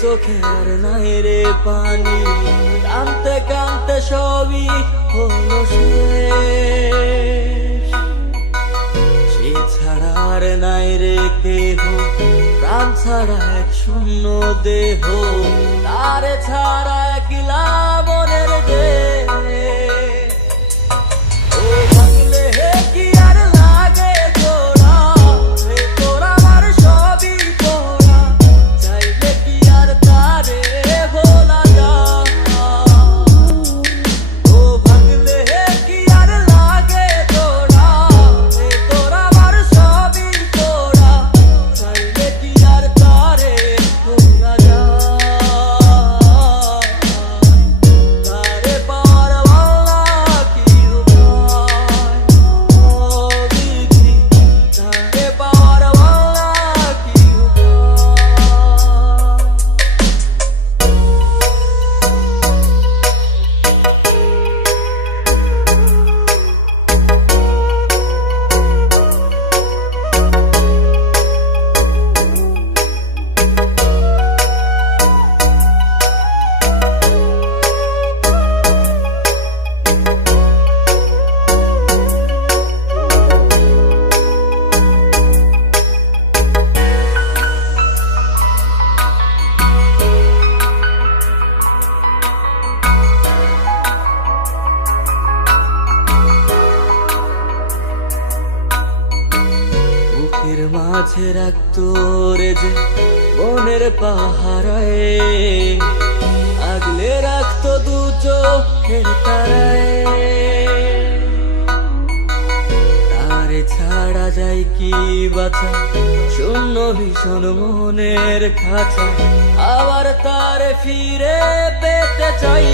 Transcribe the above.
চোখে আর নাই রে পানি, কানতে কানতে সবই হলো শেষ। সে ছাড়া আর নাই রে কেহ, প্রাণ ছাড়া এক শূন্য দেহ, তারে ছাড়া একলা মনের দেহ। ও ভাঙলে হে কি আর লাগে তোরা, হে তোরা আমার সবই তোরা, চাইলে কি আর তারে ভোলা যায়। ও ভাঙলে হে কি আর লাগে তোরা, হে তোরা আমার সবই তোরা, চাইলে কি আর তারে ভোলা যায়। তারে পাওয়ার বাংলা কি উপায়, ও বিধি, তারে পাওয়ার বাংলা কি উপায়। বুকের মাঝে রাখতো রে যে মনের পাহারায়, আগলে রাখতো দু চোখের তারায়। তারে ছাড়া যায় কি বাঁচা, শূন্য ভীষণ মনের খাঁচা, আবার তারে ফিরে পেতে চাই।